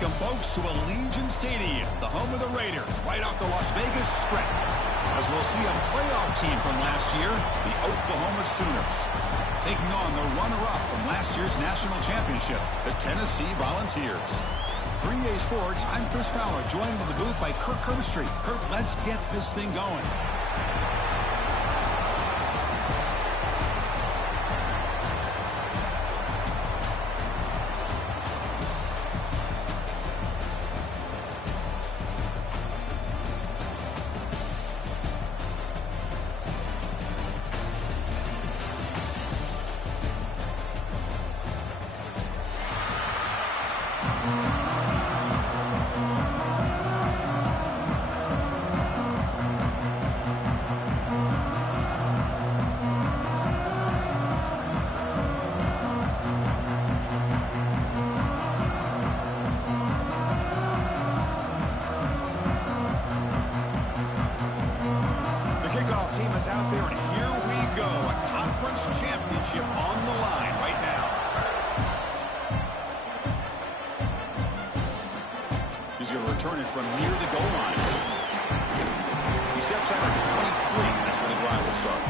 Welcome, folks, to Allegiant Stadium, the home of the Raiders, right off the Las Vegas Strip. As we'll see a playoff team from last year, the Oklahoma Sooners, taking on the runner-up from last year's national championship, the Tennessee Volunteers. For EA Sports, I'm Chris Fowler, joined in the booth by Kirk Herbstreit. Kirk, let's get this thing going. Out there, and here we go. A conference championship on the line right now. He's going to return it from near the goal line. He steps out at the 23. That's where the drive will start.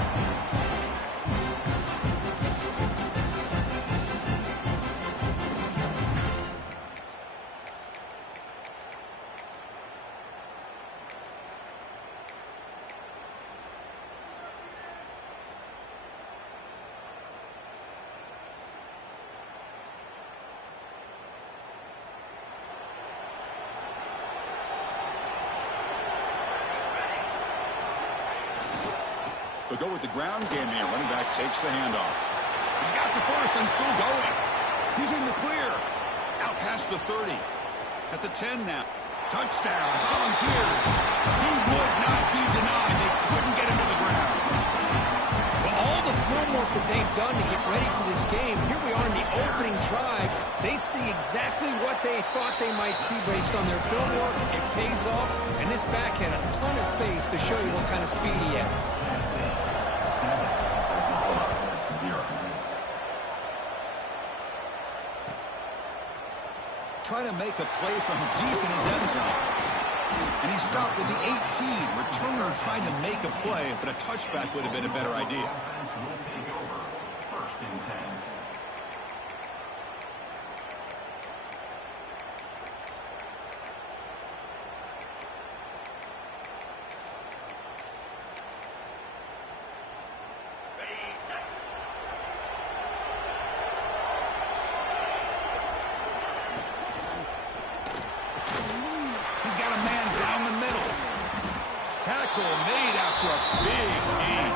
They'll go with the ground game here. Running back takes the handoff. He's got the first and still going. He's in the clear. Out past the 30. At the 10 now. Touchdown, Volunteers. He would not be denied. They couldn't get him to the ground. Well, all the film work that they've done to get ready for this game, here we are in the opening drive. They see exactly what they thought they might see based on their film work. It pays off, and this back had a ton of space to show you what kind of speed he has. Trying to make a play from deep in his end zone. And he stopped at the 18. Returner trying to make a play, but a touchback would have been a better idea. First and 10. Made after a big gain.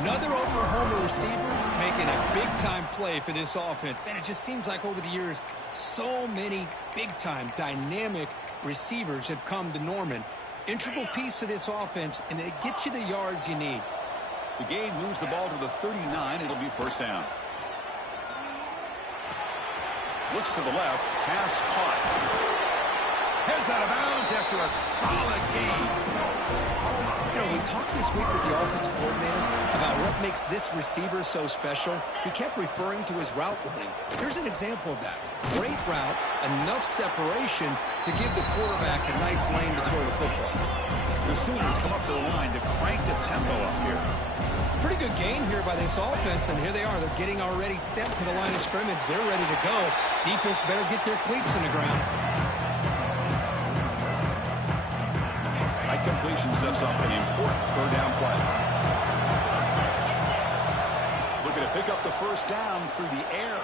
Another Oklahoma receiver making a big-time play for this offense. Man, it just seems like over the years, so many big-time, dynamic receivers have come to Norman. Integral piece of this offense, and it gets you the yards you need. The gain moves the ball to the 39. It'll be first down. Looks to the left. Pass caught. Heads out of bounds after a solid gain. You know, we talked this week with the offensive coordinator about what makes this receiver so special. He kept referring to his route running. Here's an example of that. Great route, enough separation to give the quarterback a nice lane to throw the football. The Sooners come up to the line to crank the tempo up here. Pretty good gain here by this offense, and here they are. They're getting already set to the line of scrimmage. They're ready to go. Defense better get their cleats in the ground. Completion sets up an important third down play. Looking to pick up the first down through the air.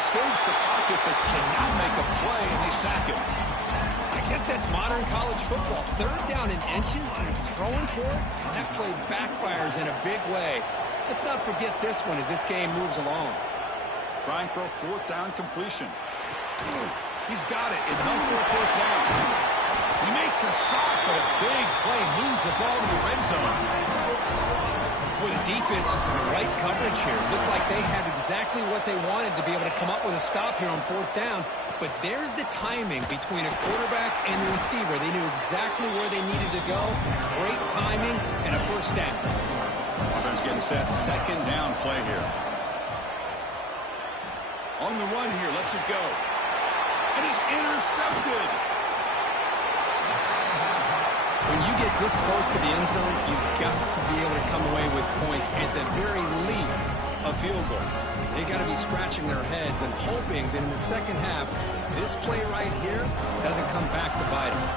Escapes the pocket but cannot make a play, and they sack him. I guess that's modern college football. Third down in inches, and you're throwing for it, and that play backfires in a big way. Let's not forget this one as this game moves along. Trying for a fourth down completion. He's got it. Enough for a first down. We make the stop, but a big play moves the ball to the red zone. Well, the defense is in the right coverage here. Looked like they had exactly what they wanted to be able to come up with a stop here on fourth down. But there's the timing between a quarterback and the receiver. They knew exactly where they needed to go. Great timing and a first down. Offense getting set. Second down play here. On the run here, lets it go. It is intercepted. When you get this close to the end zone, you've got to be able to come away with points, at the very least, a field goal. They got to be scratching their heads and hoping that in the second half, this play right here doesn't come back to bite them.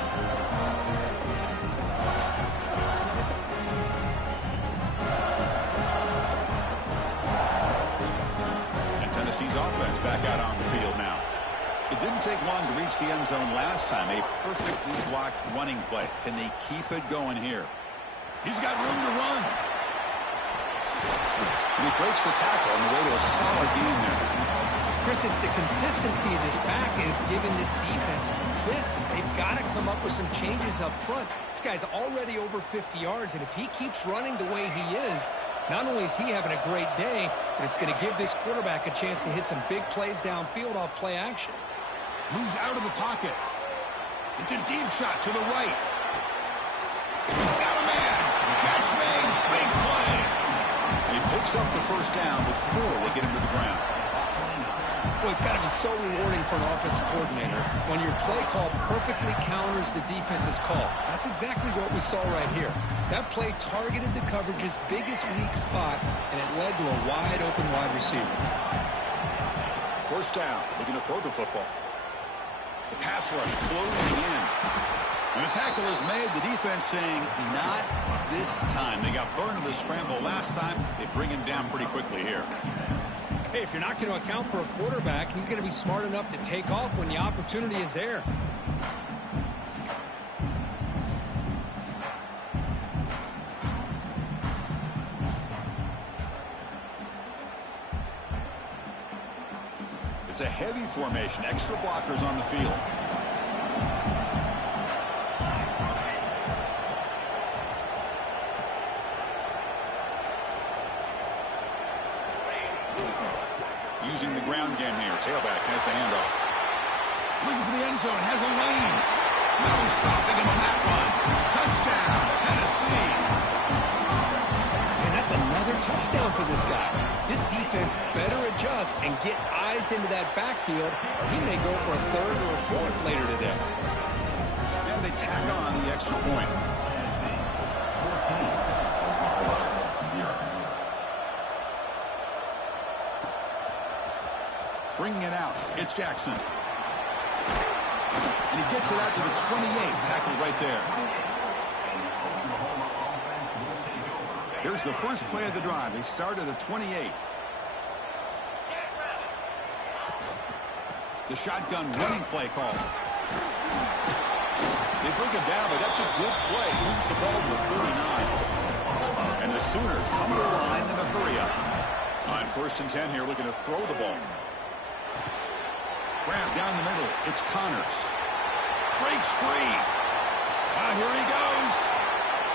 And Tennessee's offense back out on the field now. It didn't take long to reach the end zone last time. A perfectly blocked running play. Can they keep it going here? He's got room to run. And he breaks the tackle on the way to a solid gain there. Chris, it's the consistency of this back is giving this defense fits. They've got to come up with some changes up front. This guy's already over 50 yards, and if he keeps running the way he is, not only is he having a great day, but it's going to give this quarterback a chance to hit some big plays downfield off play action. Moves out of the pocket. It's a deep shot to the right. Got a man. Catch made. Big play. And he picks up the first down before they get him to the ground. Well, it's got to be so rewarding for an offensive coordinator when your play call perfectly counters the defense's call. That's exactly what we saw right here. That play targeted the coverage's biggest weak spot, and it led to a wide-open wide receiver. First down. Looking to throw the football. The pass rush closing in. And the tackle is made. The defense saying, not this time. They got burned in the scramble last time. They bring him down pretty quickly here. Hey, if you're not going to account for a quarterback, he's going to be smart enough to take off when the opportunity is there. It's a heavy formation. Extra blockers on the field. Using the ground game here. Tailback has the handoff. Looking for the end zone. Has a lane. No stopping him on that one. Touchdown, Tennessee. And that's another touchdown for this guy. This defense better adjust and get eyes into that backfield, or he may go for a third or a fourth later today. And they tack on the extra point. Bringing it out. It's Jackson. And he gets it out to the 28. Tackled right there. Here's the first play of the drive. They start at the 28. The shotgun running play call. They bring him down, but that's a good play. Moves the ball to the 39. And the Sooners come to the line in a hurry up. On 1st and 10 here, looking to throw the ball. Grab down the middle. It's Connors. Breaks free. Here he goes.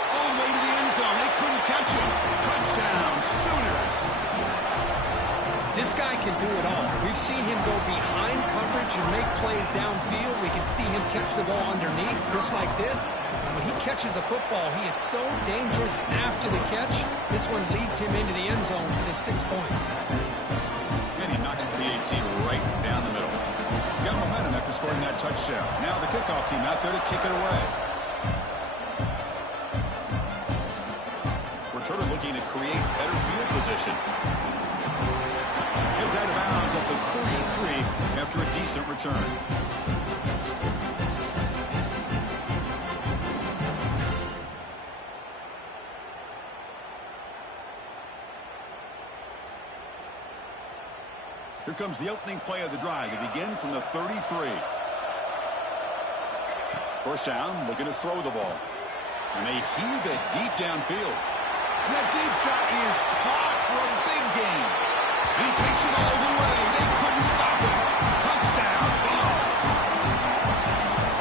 All the way to the end zone. They couldn't catch him. Touchdown, Sooners. This guy can do it all. We've seen him go behind coverage and make plays downfield. We can see him catch the ball underneath just like this. And when he catches a football, he is so dangerous after the catch. This one leads him into the end zone for the 6 points. And he knocks the PAT right down the middle. Got momentum after scoring that touchdown. Now the kickoff team out there to kick it away. Returner looking to create better field position. Heads out of bounds at the 33 after a decent return. Here comes the opening play of the drive. They begin from the 33. First down, looking to throw the ball. And they heave it deep downfield. And that deep shot is caught for a big gain. He takes it all the way. They couldn't stop him. Touchdown, Vols.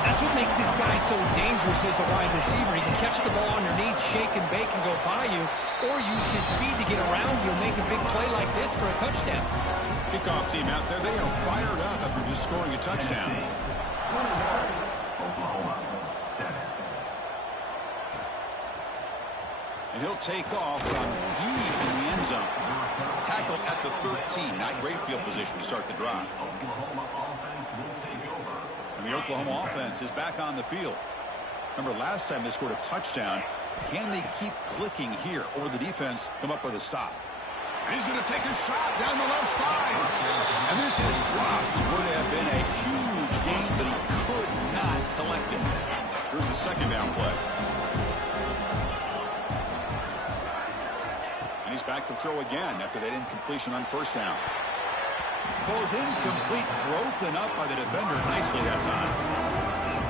That's what makes this guy so dangerous as a wide receiver. He can catch the ball underneath, shake and bake, and go by you, or use his speed to get around you and make a big play like this for a touchdown. Kickoff team out there, they are fired up after just scoring a touchdown. And he'll take off from deep in the end zone. Tackle at the 13. Not great field position. position to start the drive. And the Oklahoma offense is back on the field. Remember, last time they scored a touchdown. Can they keep clicking here, or the defense come up with a stop? And he's going to take a shot down the left side. And this is dropped. Would have been a huge gain, but he could not collect it. Here's the second down play. And he's back to throw again after that incompletion on first down. Falls incomplete, broken up by the defender nicely that time.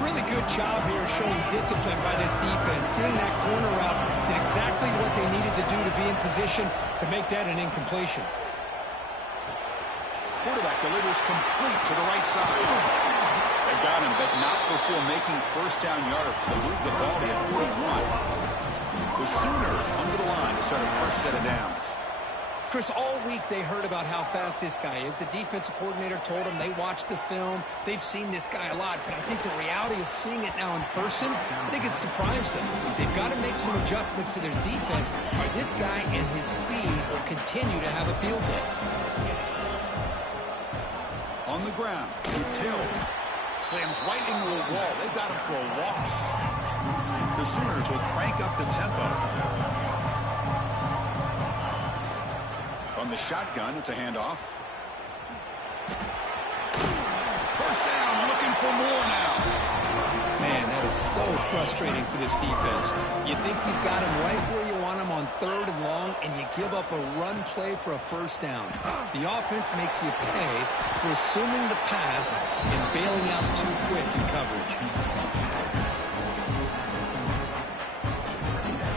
Really good job here showing discipline by this defense. Seeing that corner route did exactly what they needed to do to be in position to make that an incompletion. Quarterback delivers complete to the right side. They got him, but not before making first down yards. They move the ball to 41. The Sooners come to the line to start a first set of downs. Chris, all week they heard about how fast this guy is. The defensive coordinator told them they watched the film. They've seen this guy a lot, but I think the reality of seeing it now in person, I think it's surprised them. They've got to make some adjustments to their defense, or this guy and his speed will continue to have a field day. On the ground, it's Hill. Slams right into a wall. They've got him for a loss. The Sooners will crank up the tempo. On the shotgun, it's a handoff. First down, looking for more now. Man, that is so frustrating for this defense. You think you've got him right where you want him on 3rd and long, and you give up a run play for a first down. The offense makes you pay for assuming the pass and bailing out too quick in coverage.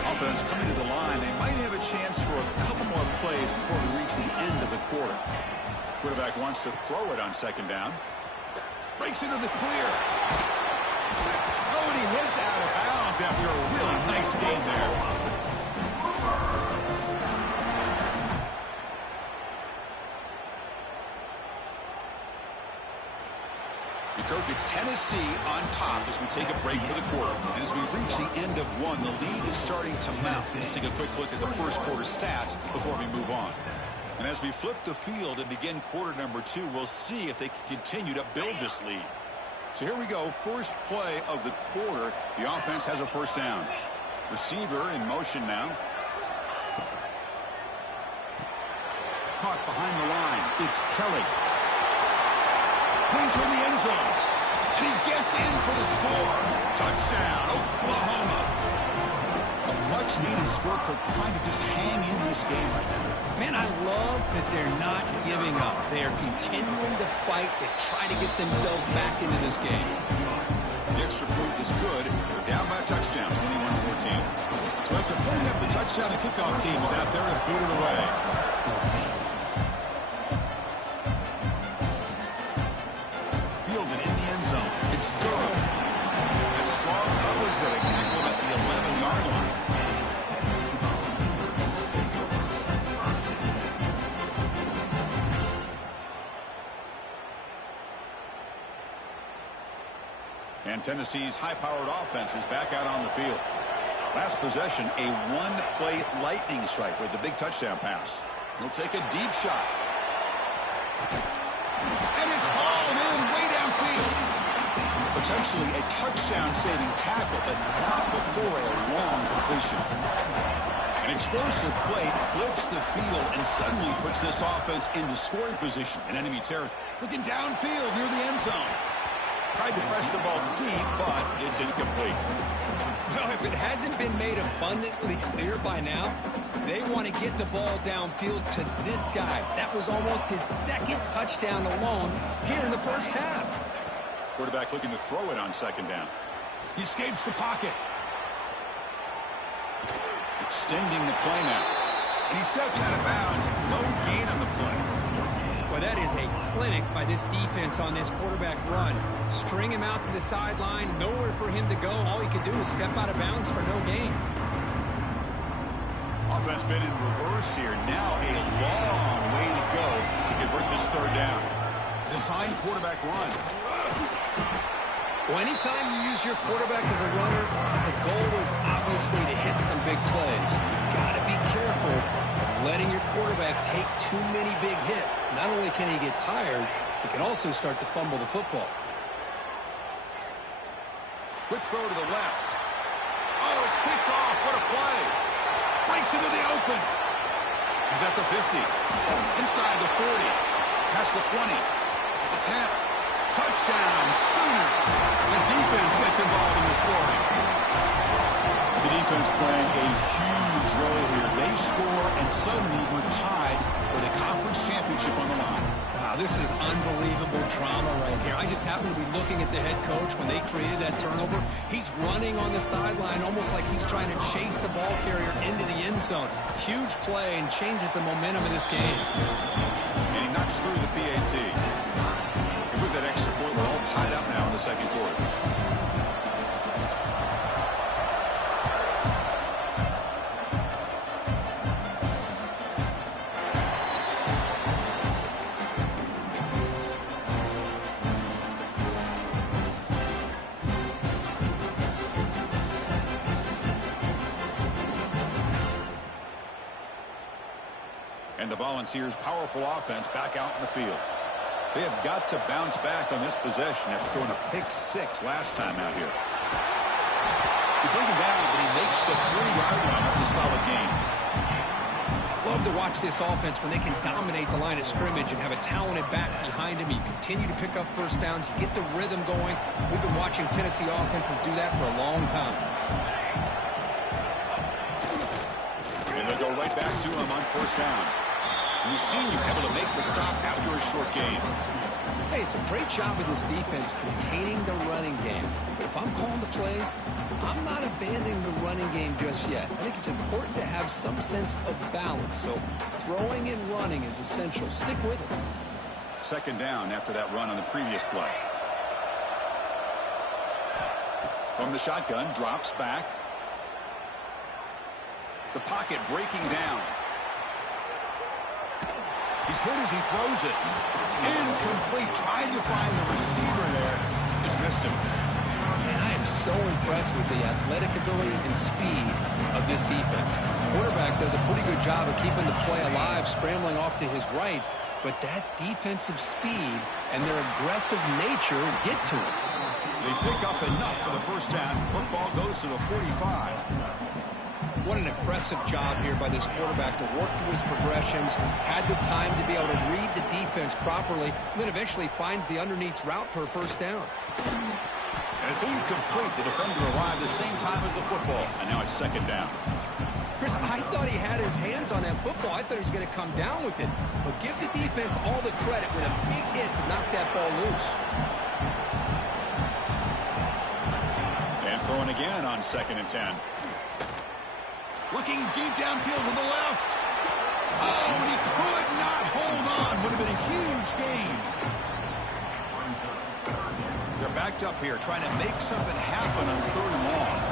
Offense coming to the line. They might have a chance for a couple more plays before we reach the end of the quarter. Quarterback wants to throw it on second down. Breaks into the clear. Oh, and he heads out of bounds after a really nice game there. Kirk, it's Tennessee on top as we take a break for the quarter. And as we reach the end of one, the lead is starting to mount. Let's take a quick look at the first quarter stats before we move on. And as we flip the field and begin quarter number 2, we'll see if they can continue to build this lead. So here we go, first play of the quarter. The offense has a first down. Receiver in motion now. Caught behind the line. It's Kelly. Clean toward the end zone. And he gets in for the score. Touchdown, Oklahoma. A much-needed score, Kirk, trying to just hang in this game right now. Man, I love that they're not giving up. They are continuing to fight to try to get themselves back into this game. The extra point is good. They're down by a touchdown, 21-14. So after putting up the touchdown, the kickoff team is out there to boot it away. And Tennessee's high-powered offense is back out on the field. Last possession, a one-play lightning strike with the big touchdown pass. He'll take a deep shot. And it's hauled in way downfield. Potentially a touchdown-saving tackle, but not before a long completion. An explosive play flips the field and suddenly puts this offense into scoring position in enemy territory. Looking downfield near the end zone. Tried to press the ball deep, but it's incomplete. Well, if it hasn't been made abundantly clear by now, they want to get the ball downfield to this guy. That was almost his second touchdown alone here in the first half. Quarterback looking to throw it on second down. He escapes the pocket. Extending the play now. And he steps out of bounds. No gain on the play. Well, that is a clinic by this defense on this quarterback run. String him out to the sideline, nowhere for him to go. All he could do is step out of bounds for no gain. Offense been in reverse here. Now a long way to go to convert this third down. Design quarterback run. Well, anytime you use your quarterback as a runner, the goal is obviously to hit some big plays. You've got to be careful of letting your quarterback take too many big hits. not only can he get tired, he can also start to fumble the football. Quick throw to the left. Oh, it's picked off. What a play. Breaks into the open. He's at the 50. Inside the 40. Past the 20. The 10. Touchdown, Sooners. The defense gets involved in the scoring. The defense playing a huge role here. They score, and suddenly we're tied with a conference championship on the line. Wow, this is unbelievable drama right here. I just happen to be looking at the head coach when they created that turnover. He's running on the sideline almost like he's trying to chase the ball carrier into the end zone. Huge play and changes the momentum of this game. And he knocks through the PAT. And with that extra point, we're all tied up now in the second quarter. And the Volunteers' powerful offense back out in the field. They have got to bounce back on this possession after throwing a pick-6 last time out here. You bring him down, but he makes the 3-yard line. That's a solid game. I love to watch this offense when they can dominate the line of scrimmage and have a talented back behind him. You continue to pick up first downs. You get the rhythm going. We've been watching Tennessee offenses do that for a long time. And they'll go right back to him on first down. And the senior able to make the stop after a short game. Hey, it's a great job of this defense containing the running game. But if I'm calling the plays, I'm not abandoning the running game just yet. I think it's important to have some sense of balance. So throwing and running is essential. Stick with it. Second down after that run on the previous play. From the shotgun, drops back. The pocket breaking down. He's hit as he throws it. Incomplete. Tried to find the receiver there. Just missed him. Man, I am so impressed with the athletic ability and speed of this defense. Quarterback does a pretty good job of keeping the play alive, scrambling off to his right. But that defensive speed and their aggressive nature get to him. They pick up enough for the first down. Football goes to the 45. What an impressive job here by this quarterback to work through his progressions, had the time to be able to read the defense properly, and then eventually finds the underneath route for a first down. And it's incomplete. The defender arrived the same time as the football, and now it's second down. Chris, I thought he had his hands on that football. I thought he was going to come down with it. But give the defense all the credit with a big hit to knock that ball loose. And throwing again on 2nd and 10. Looking deep downfield to the left. Oh, and he could not hold on. Would have been a huge gain. They're backed up here trying to make something happen on 3rd and long.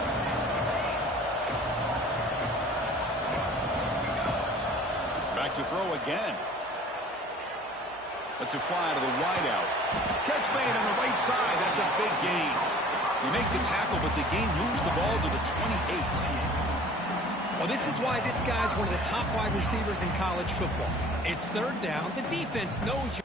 Back to throw again. Let's it fly to the wideout. Catch made on the right side. That's a big gain. They make the tackle, but the game moves the ball to the 28. Well, this is why this guy's one of the top wide receivers in college football. It's 3rd down. The defense knows you.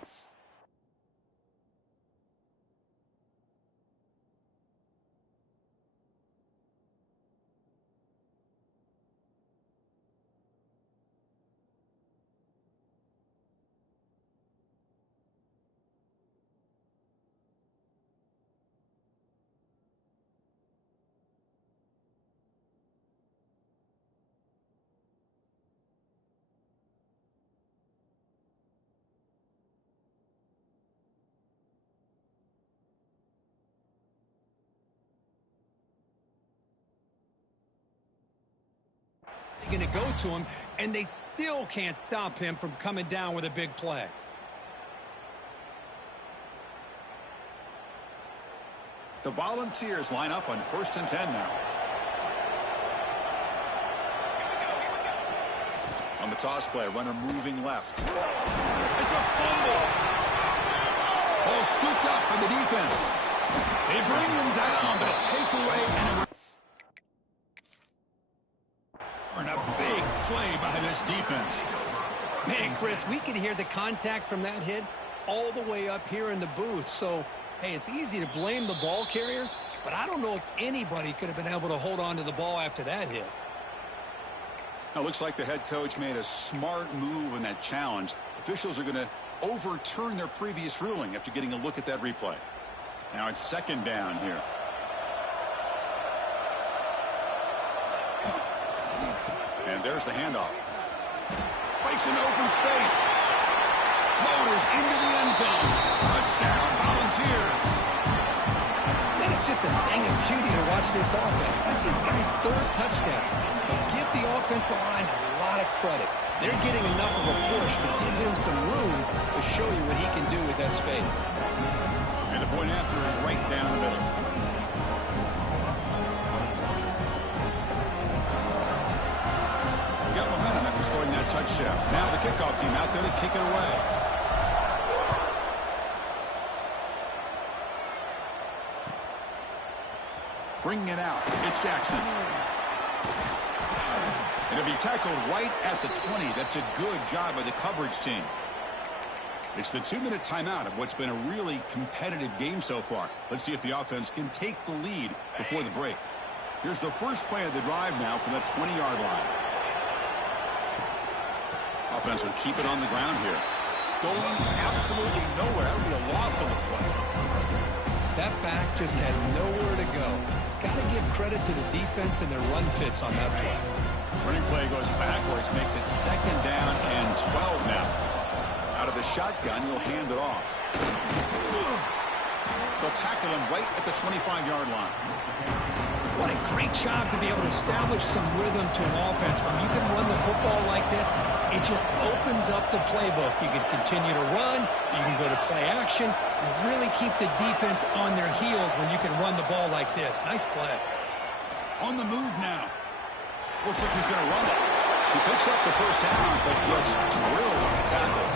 Going to go to him, and they still can't stop him from coming down with a big play. The Volunteers line up on 1st and 10 now. On the toss play, runner moving left. It's a fumble. Ball scooped up by the defense. They bring him down, but a takeaway and a and a big play by this defense. Man, Chris, we could hear the contact from that hit all the way up here in the booth. So, hey, it's easy to blame the ball carrier, but I don't know if anybody could have been able to hold on to the ball after that hit. Now, it looks like the head coach made a smart move in that challenge. Officials are going to overturn their previous ruling after getting a look at that replay. Now it's second down here. And there's the handoff. Breaks into open space. Motors into the end zone. Touchdown, Volunteers. And it's just a thing of beauty to watch this offense. That's this guy's third touchdown. But give the offensive line a lot of credit. They're getting enough of a push to give him some room to show you what he can do with that space. And the point after is right down the middle. Got momentum after scoring that touchdown. Now the kickoff team out there to kick it away. Bringing it out. It's Jackson. And it'll be tackled right at the 20. That's a good job by the coverage team. It's the 2-minute timeout of what's been a really competitive game so far. Let's see if the offense can take the lead before the break. Here's the first play of the drive now from the 20-yard line. Offense will keep it on the ground here. Going absolutely nowhere. That would be a loss on the play. That back just had nowhere to go. Got to give credit to the defense and their run fits on that play. Running play goes backwards, makes it second down and 12 now. Out of the shotgun, you'll hand it off. They'll tackle him right at the 25-yard line. What a great job to be able to establish some rhythm to an offense. When you can run the football like this, it just opens up the playbook. You can continue to run. You can go to play action. You really keep the defense on their heels when you can run the ball like this. Nice play. On the move now. Looks like he's going to run it. He picks up the first down, but gets drilled on the tackle.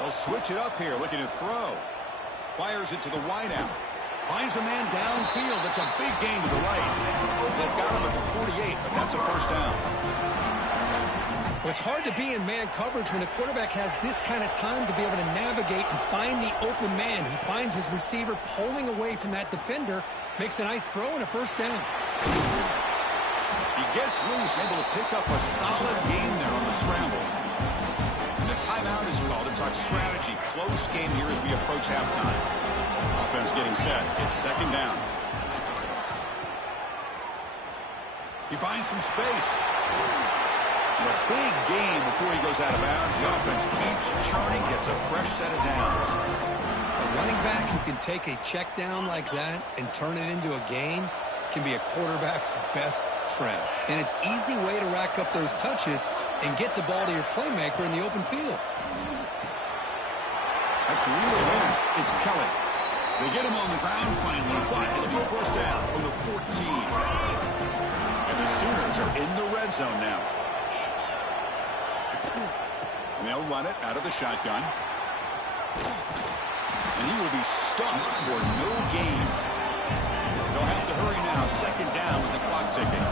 They'll switch it up here, looking to throw. Fires it to the wideout. Finds a man downfield. That's a big gain to the right. They've got him at the 48, but that's a first down. Well, it's hard to be in man coverage when the quarterback has this kind of time to be able to navigate and find the open man. He finds his receiver pulling away from that defender, makes a nice throw and a first down. He gets loose, able to pick up a solid gain there on the scramble. And the timeout is called to talk strategy. Close game here as we approach halftime. Offense getting set. It's second down. He finds some space. And a big gain before he goes out of bounds. The offense keeps churning, gets a fresh set of downs. A running back who can take a check down like that and turn it into a gain can be a quarterback's best friend. And it's an easy way to rack up those touches and get the ball to your playmaker in the open field. That's real win. It's Kelly. They get him on the ground finally, but it'll be first down from the 14. And the Sooners are in the red zone now. And they'll run it out of the shotgun. And he will be stuffed for no gain. They'll have to hurry now. Second down with the clock ticking.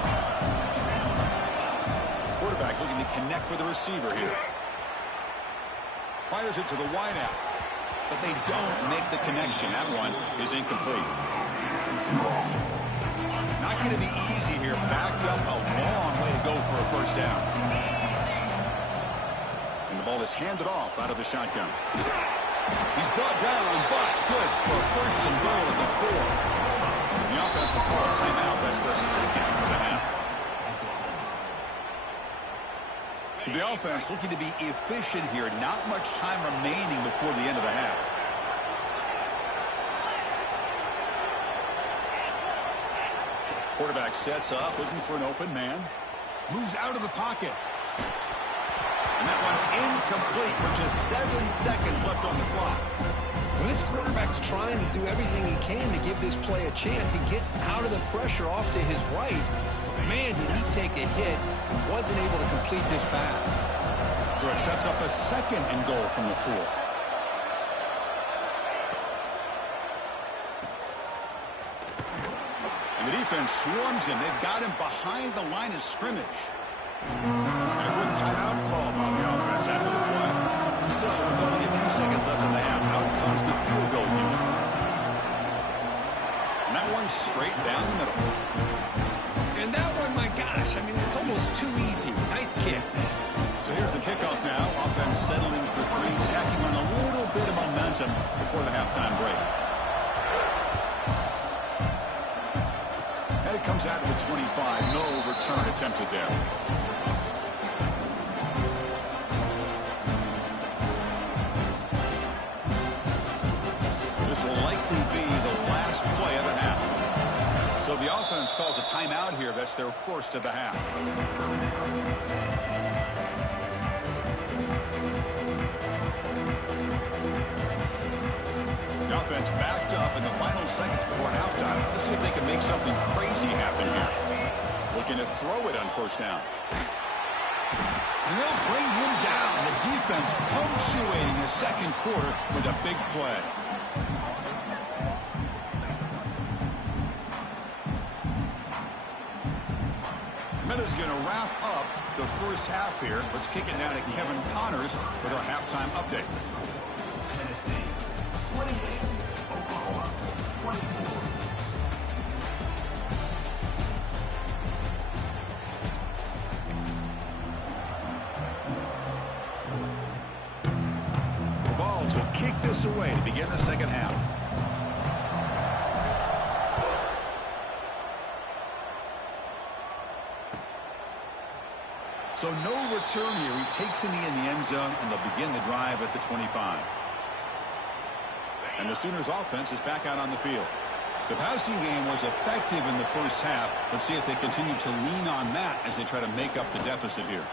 Quarterback looking to connect with the receiver here. Fires it to the wideout. But they don't make the connection. That one is incomplete. Not going to be easy here. Backed up a long way to go for a first down. And the ball is handed off out of the shotgun. He's brought down, but good for a first and goal at the 4. The offense will call a timeout. That's their second of the half. To the offense, looking to be efficient here. Not much time remaining before the end of the half. Quarterback sets up, looking for an open man. Moves out of the pocket. And that one's incomplete with just 7 seconds left on the clock. When this quarterback's trying to do everything he can to give this play a chance, he gets out of the pressure off to his right. Man, did he take a hit and wasn't able to complete this pass. So it sets up a second and goal from the 4. The defense swarms him. They've got him behind the line of scrimmage. And a quick timeout call by the offense after the play. So, with only a few seconds left in the half, out comes the field goal unit. And that one straight down the middle. And that one, my gosh, I mean, it's almost too easy. Nice kick. So here's the kickoff now. Offense settling for three, tacking on a little bit of momentum before the halftime break. And it comes out to the 25. No return attempted there. This will likely be the last play of the half. So the offense calls a timeout here. That's their first of the half. The offense backed up in the final seconds before halftime. Let's see if they can make something crazy happen here. Looking to throw it on first down. And they'll bring him down. The defense punctuating the second quarter with a big play. Miller's going to wrap up the first half here. Let's kick it down to Kevin Connors with our halftime update. Tennessee, 28, Oklahoma, 24. The Vols will kick this away to begin the second half. So no return here. He takes it in the end zone, and they'll begin the drive at the 25. And the Sooners offense is back out on the field. The passing game was effective in the first half. Let's see if they continue to lean on that as they try to make up the deficit here.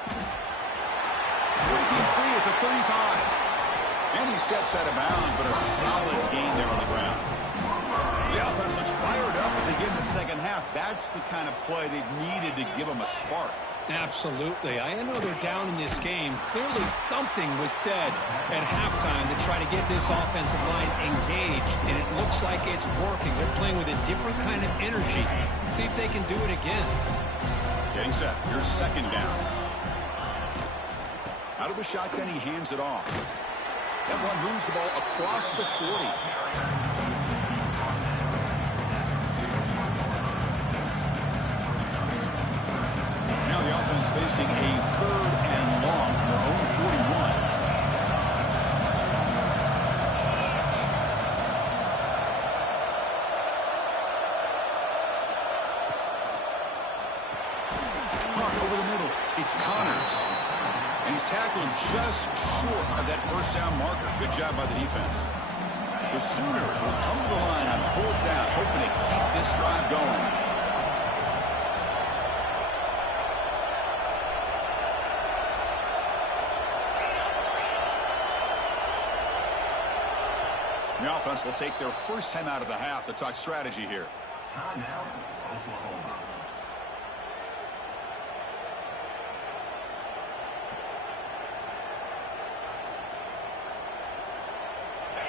Breaking free at the 35. And he steps out of bounds, but a solid gain there on the ground. The offense looks fired up to begin the second half. That's the kind of play they've needed to give them a spark. Absolutely. I know they're down in this game. Clearly something was said at halftime to try to get this offensive line engaged, and it looks like it's working. They're playing with a different kind of energy. See if they can do it again. Getting set. Here's second down. Out of the shotgun, he hands it off. That one moves the ball across the 40. Now the offense facing a third and long from their own 41. Puck over the middle. It's Connors. And he's tackled just short of that first down marker. Good job by the defense. The Sooners will come to the line on fourth down, hoping to keep this drive going. The offense will take their first time out of the half to talk strategy here. Timeout, Oklahoma.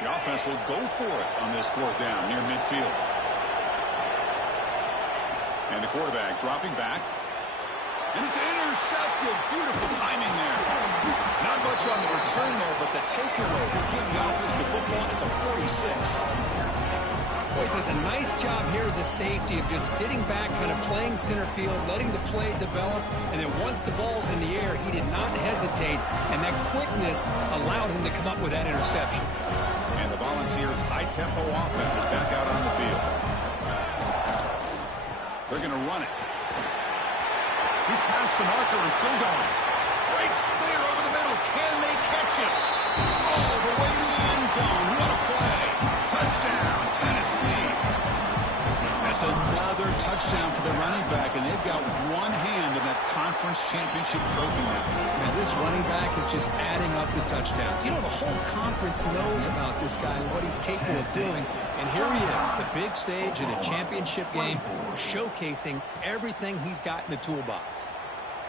The offense will go for it on this fourth down near midfield. And the quarterback dropping back. And it's intercepted. Beautiful timing there. Not much on the return there, but the takeaway will give the offense the football at the 46. Boy, he does a nice job here as a safety of just sitting back, kind of playing center field, letting the play develop, and then once the ball's in the air, he did not hesitate, and that quickness allowed him to come up with that interception. And the Volunteers' high-tempo offense is back out on the field. They're going to run it. He's past the marker and still going. Breaks clear over the middle. Can they catch him? All the way to the end zone. What a play. Touchdown, Tennessee. That's another touchdown for the running back, and they've got one hand in that conference championship trophy now. And this running back is just adding up the touchdowns. You know, the whole conference knows about this guy and what he's capable of doing. And here he is, the big stage in a championship game, showcasing everything he's got in the toolbox.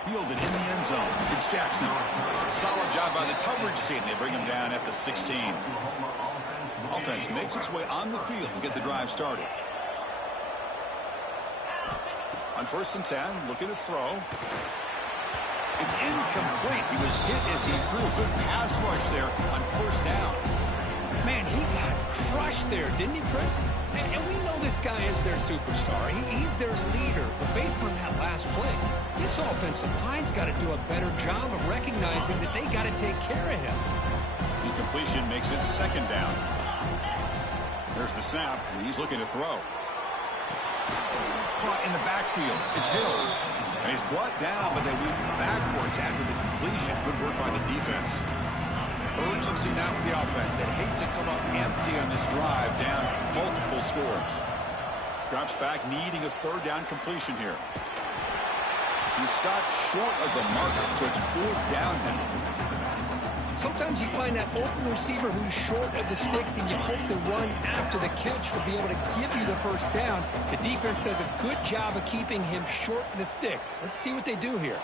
Fielded in the end zone. It's Jackson. Solid job by the coverage team. They bring him down at the 16. Offense makes its way on the field and get the drive started. On 1st and 10, looking to throw. It's incomplete. He was hit as he threw a good pass rush there on 1st down. Man, he got crushed there, didn't he, Chris? And we know this guy is their superstar. He's their leader. But based on that last play, this offensive line's got to do a better job of recognizing that they got to take care of him. Incompletion makes it 2nd down. There's the snap, and he's looking to throw. Caught in the backfield. It's Hill. And he's brought down, but they move backwards after the completion. Good work by the defense. Urgency now for the offense that hate to come up empty on this drive, down multiple scores. Drops back, needing a 3rd down completion here. He stopped short of the marker, so it's 4th down now. Sometimes you find that open receiver who's short of the sticks, and you hope the run after the catch will be able to give you the 1st down. The defense does a good job of keeping him short of the sticks. Let's see what they do here.